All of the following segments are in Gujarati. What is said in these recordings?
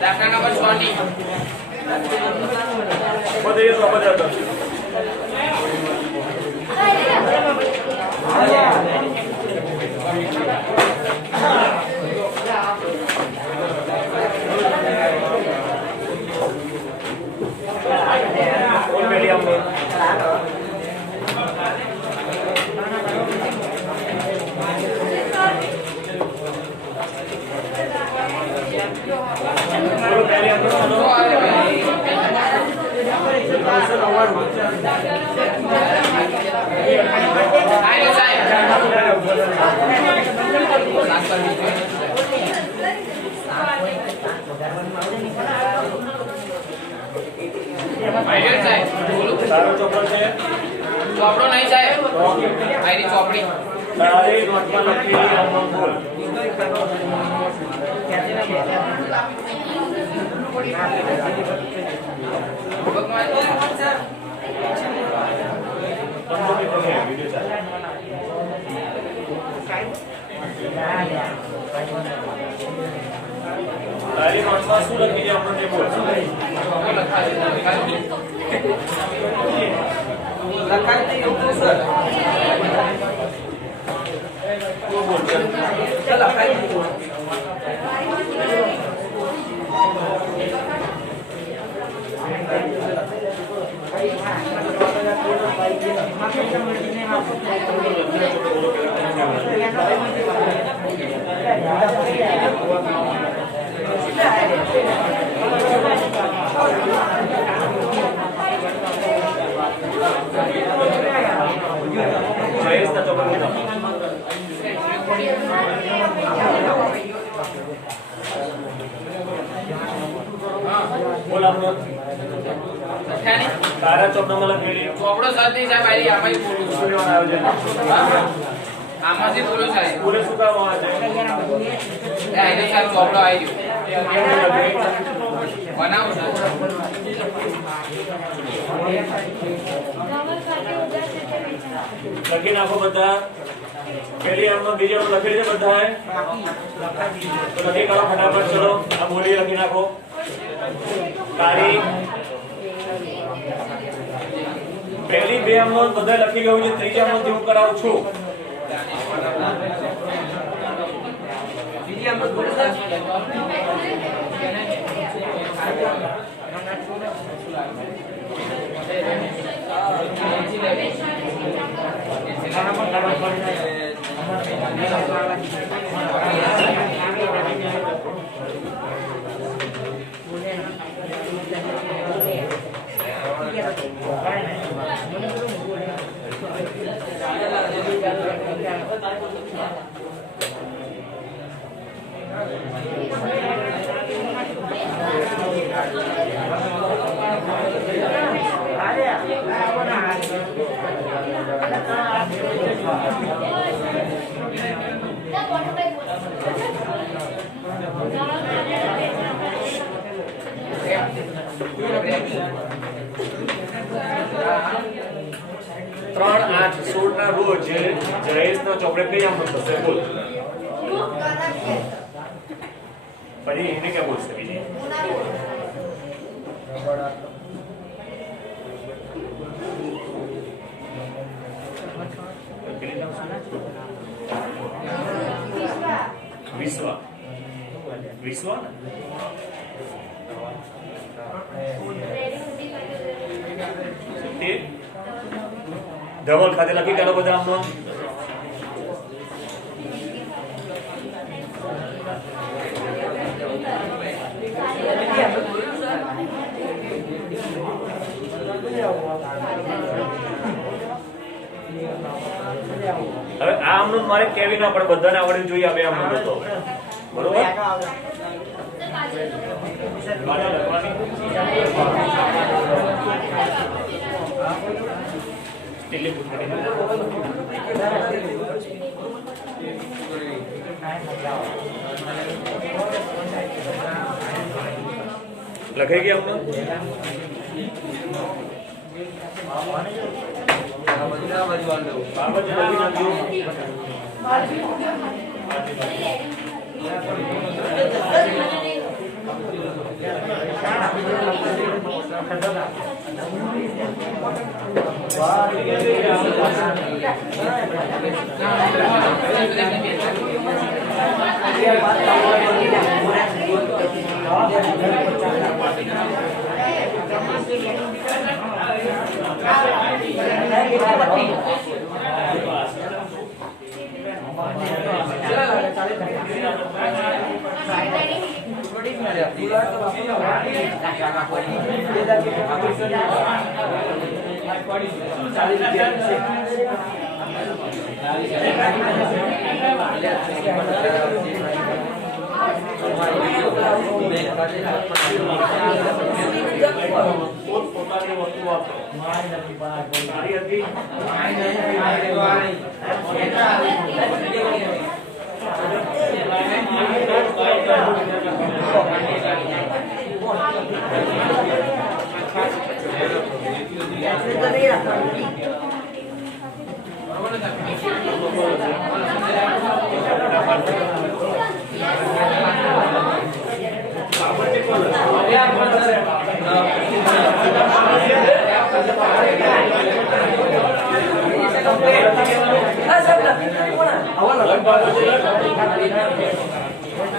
દાખલા નંબર 6 ની બધે તો બધા તો और पहले हम ચોપડો નહીં સાહેબ આઈડી ચોપડી તારી નોટમાં લખેલી અમન બોલ તારી નોટમાં શું લખી છે અમને બોલ લખાય નહીં એવું સર લખાય નહીં તારા ચોપડામાં લખેલી ચોપડો સર નહીં સાહેબ આઈડી આમાં બોલું શું લેવાનું આયોજન આમાંથી બોલું સાહેબ સ્કૂલે શું કામ આવે છે આઈડી સાહેબ ચોપડો આવી બનાવું સર લખી નાખો બધા પેલી એમનો બીજો લખેલી છે બધાએ તો લખી કાઢો ફટાફટ ચલો આ બોલી લખી નાખો તારીખ પહેલી બે એમનો બધા લખી ગયું છે ત્રીજા એમનો હું કરાવું છું બીજી આમ બોલું સર ત્રણ 8-16 ના રોજ જયેશના ચોપડે કઈ આમ થશે બોલ પછી એને ક્યાં બોલશે બીજી વિશ્વ વિશ્વ ને ધવલ ખાતે લખી કાઢો બધા આમનો હવે આ આમનું મારે કેવી ના પડે, બધાને આવડવું જોઈએ આ બે આમનું તો બરોબર. લખાઈ ગયા અમને પોતાની વસ્તુ વાપરો. સારી હતી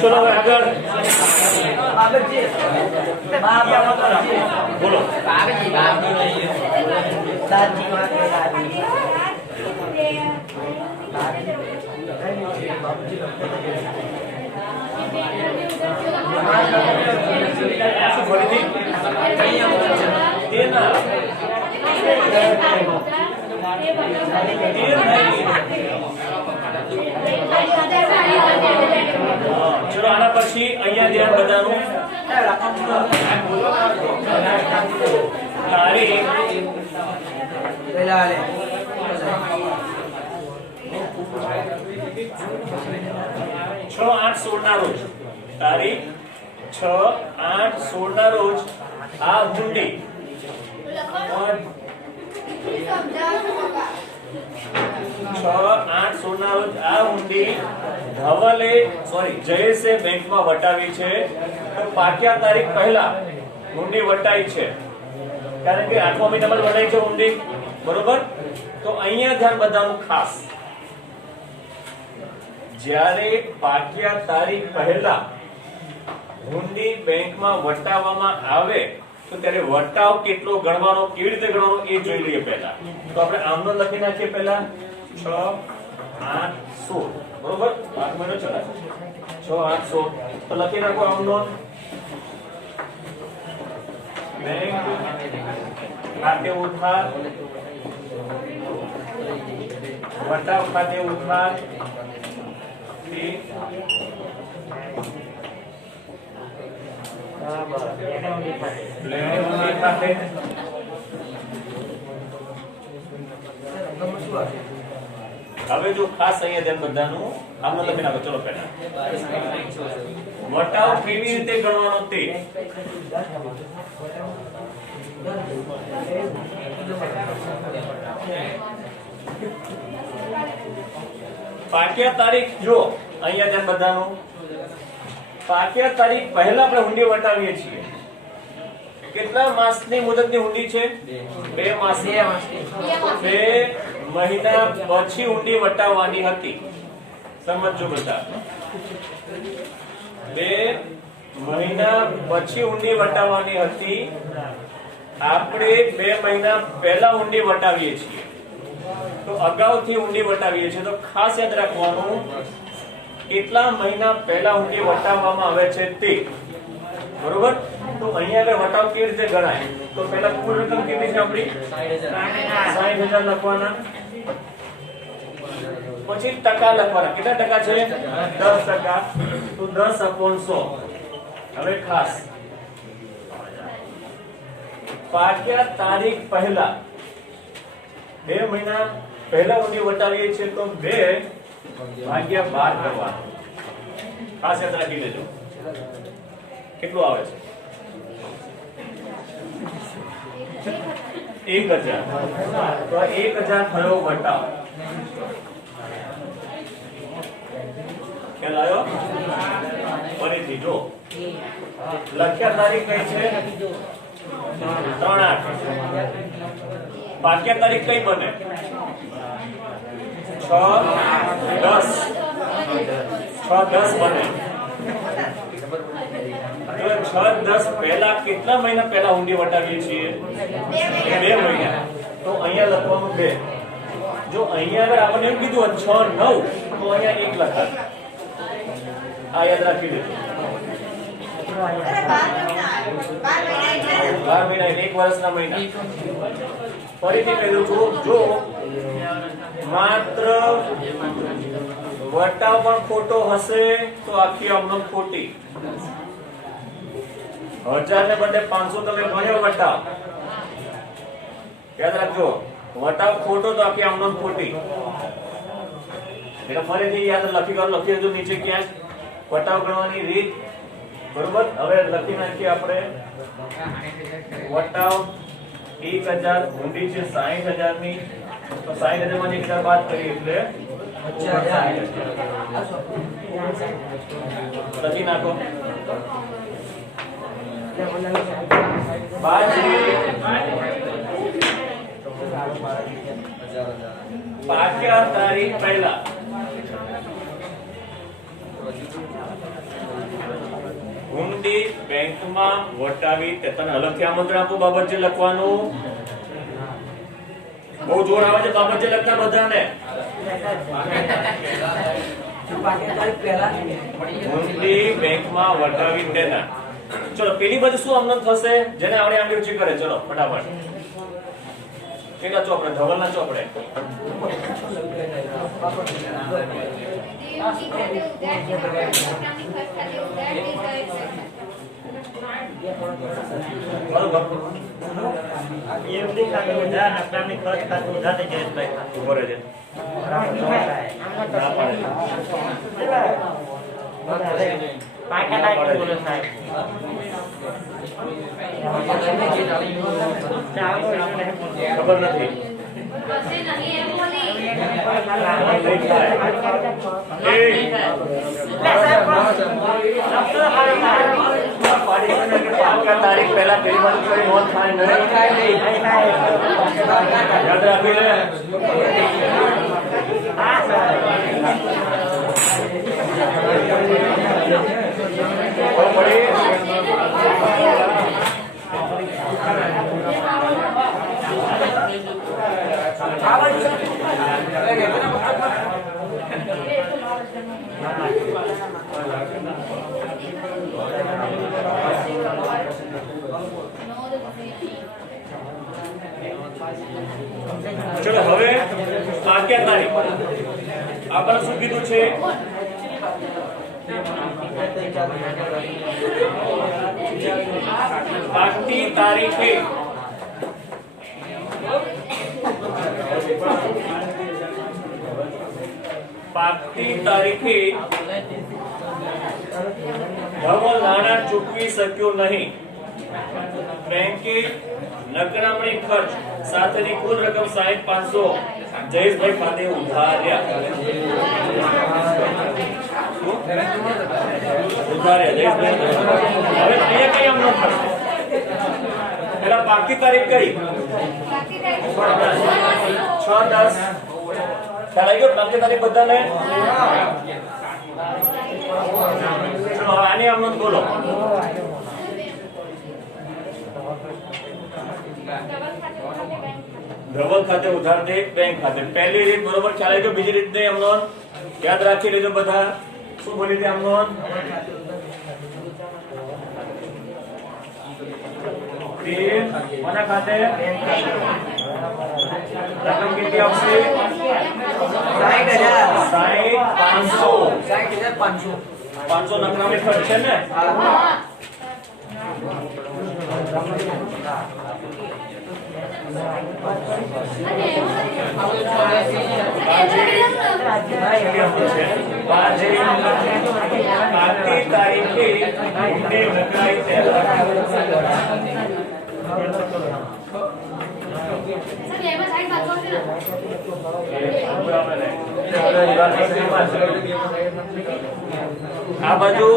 ચલો આગળ બોલો. ચલો આના પછી અહીંયા ધ્યાન બધાનું તારીખ 6/8/16 ના રોજ, તારીખ 6/8/16 ના રોજ આ હુંડી 6/8/16 ના રોજ આ હુંડી ધવલે જયેશે બેંકમાં વટાવી છે. તો પાક્યા તારીખ પહેલા હુંડી વટાઈ છે, કારણ કે 8મા મહિનામાં વટાઈ છે હુંડી બરોબર. તો અહીંયા ધ્યાન બધાનું ખાસ, જ્યારે પાક્યા તારીખ પહેલા હુંડી બેંકમાં વટાવવામાં આવે તો ત્યારે વટાવ કેટલો ગણવાનો, કેવી રીતે ગણવાનો એ જોઈ લઈએ પહેલા. તો આપણે આમનો લખી નાખીએ પહેલા 6/8/16 બરોબર. 8 મહિનો ચલા 6/8/16 તો લખી નાખો આમનો. બેંક ખાતે ઉધાર, વટાવ ખાતે ઉધાર હવે જો ખાસ અહીંયા ધ્યાન બધાનું આમ લખી નાખો. ચલો પહેલા વટાવ કેવી રીતે ગણવાનો તે પાક્યા તારીખ જો અહીંયા ધ્યાન બધાનું, પાક્યા તારીખ પહેલા આપણે હુંડી વટાવીએ છીએ. કેટલા માસની મુદતની હુંડી છે? 2 માસની. 2 મહિના પછી હુંડી વટાવવાની હતી. સમજો બધા, 2 મહિના પછી હુંડી વટાવવાની હતી. આપણે 2 મહિના પહેલા હુંડી વટાવીએ છીએ, તો અગાઉથી હુંડી વટાવીએ છીએ. તો ખાસ યાદ રાખવાનું કેટલા મહિના પહેલા હુંડી વટાવવામાં આવે છે તે બરોબર. તો અહીંયા આગળ વટાવ કેવી રીતે ગણાય? તો પહેલા કુલ રકમ કેટલી છે આપણી? 60,000 લખવાના. પછી ટકા લખવાના. કેટલા ટકા છે? 10%. તો 10/100. હવે ખાસ ભાગ્યા તારીખ પહેલા, 2 મહિના પહેલા ઊંડી વટાવીએ છીએ તો 2/12 કરવાનું. ખાસ યાદ રાખી લેજો. કેટલું આવે છે? 1000. તો 1000 થયો વટાવ. ખ્યાલ આવ્યો? ફરીથી જો લખ્યા તારીખ કઈ છે? 3/8. ભાગ્યા તારીખ કઈ બને? 6/10. 6/10 બને. તો 6/10 પહેલા કેટલા મહિના પહેલા ઊંડી વટાવીએ છીએ? 2 મહિના. તો અહીંયા લખવાનું 2. જો અહીંયા આગળ આપણે એમ કીધું 6/9 તો અહીંયા 1 લખાય. આ યાદ રાખી લેજો. 12 મહિના 1 વર્ષના મહિના. ફરીથી કહી દઉં છું, જો માત્ર વટાવ પણ ખોટો હશે તો આખી અમનમ ખોટી. 1000 ને બદલે 500 તમે ભણ્યો વટાવ. યાદ રાખજો, વટાવ ખોટો તો આખી અમનમ ખોટી. એટલે ફરીથી યાદ લખી દેજો નીચે ક્યાંક વટાવ ગણવાની રીત. બરોબર? હવે લખી નાખીએ આપણે વટાવ 1000 ઊંડી છે 60000 ની. તો 60000 માંથી 1000 બાદ કરીએ એટલે 60000 લખી નાખો. ભાગ્યા તારીખ પહેલા ઊંડી બેંકમાં વટાવી. તને અલગથી આમંત્રણ આપો બાબતજી લખવાનું. બહુ જોર આવે છે બાબતજી લખતા બધાને. ઊંડી બેંકમાં વટાવી તેના. ચલો પેલી બાજુ શું આમનમ થશે? જેને આવડે આંગળી ઊંચી કરે. ચલો ફટાફટ. કેટલા ચોપડે? ધવલના ચોપડે. ખબર નથી. તારીખ પહેલા પેલી બાજુ કઈ નોંધ થાય નહીં. યાદ રાખી લે. ચલો હવે ભાગ્યા તારીખ આપણે શું કીધું છે? પાકતી તારીખે ધવલ નાણાં ચૂકવી શક્યો નહીં. બેંકે નકરામણી ખર્ચ સાથેની કુલ રકમ 60,500 જયેશભાઈ ખાતે ઉધાર્યા. હવે અહીંયા કઈ આમ ન થશે. પેલા પાકતી તારીખ કઈ? 6/10. ખ્યાલ આવી ગયો? પાકતી તારીખ બધાને. ચલો આને આમ બોલો. ધવલ ખાતે ઉધાર દે બેંક ખાતે. પહેલી રીત બરોબર ખ્યાલ આવી ગયો. બીજી રીત ને એમનો યાદ રાખી લેજો બધા. શું બોલી હતી એમનો? કોના ખાતે? રકમ કેટલી આવશે 60,500 500 નંગરાની ખર્ચ છે ને આજની તારીખે ઊંડે વપરાય આ બાજુ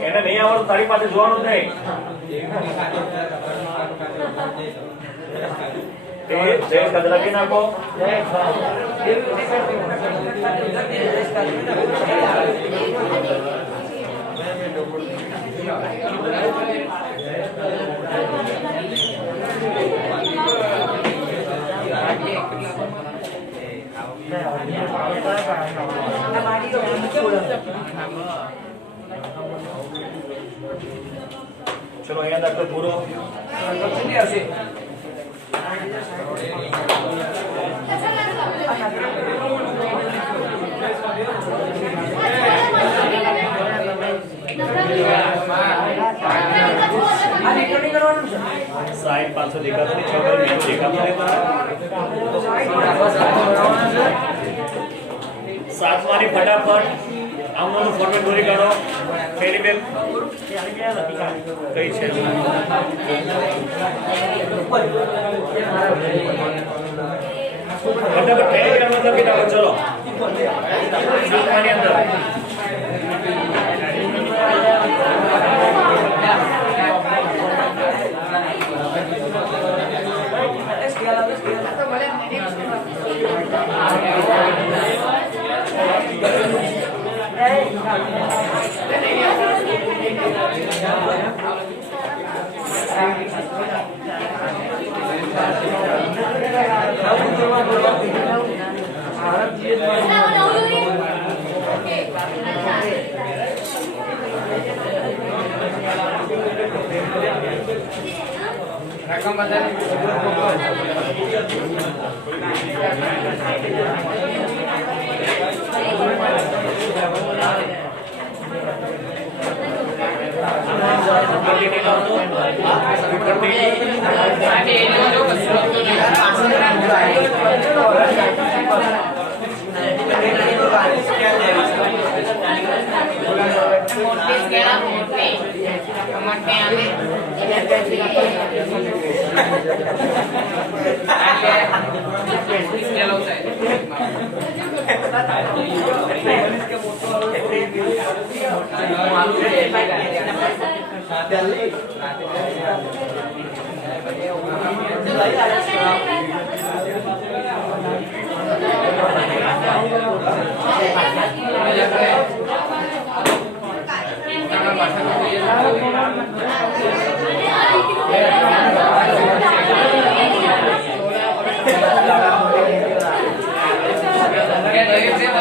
એને નહીં આવડતું તારી પાસે જોવાનું જ નહીં જય કદ લખી નાખો ચલો અહીંયા દાખલો પૂરો સાઈડ 500 દેખાતો નહીં 6 બાય 2 દેખાતો નહીં સાતમાની ફટાફટ આમનું ફોર્મેટ દોરી કાઢો પહેલી બેન કઈ છે ફટાફટ ટેલિગ્રામ માં લખી નાખો ચલો સાતમાની અંદર રકમ બતાવી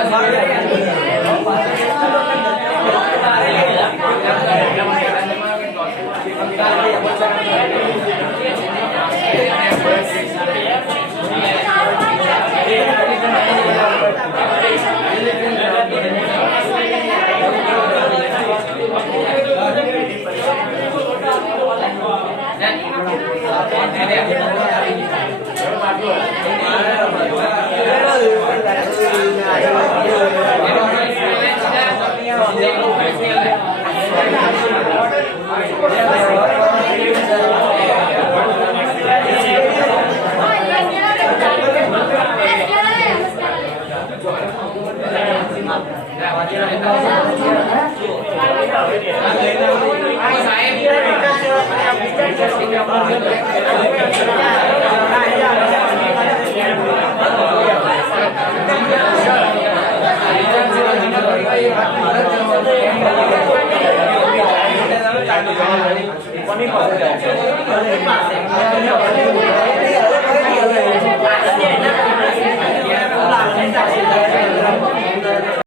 Vale.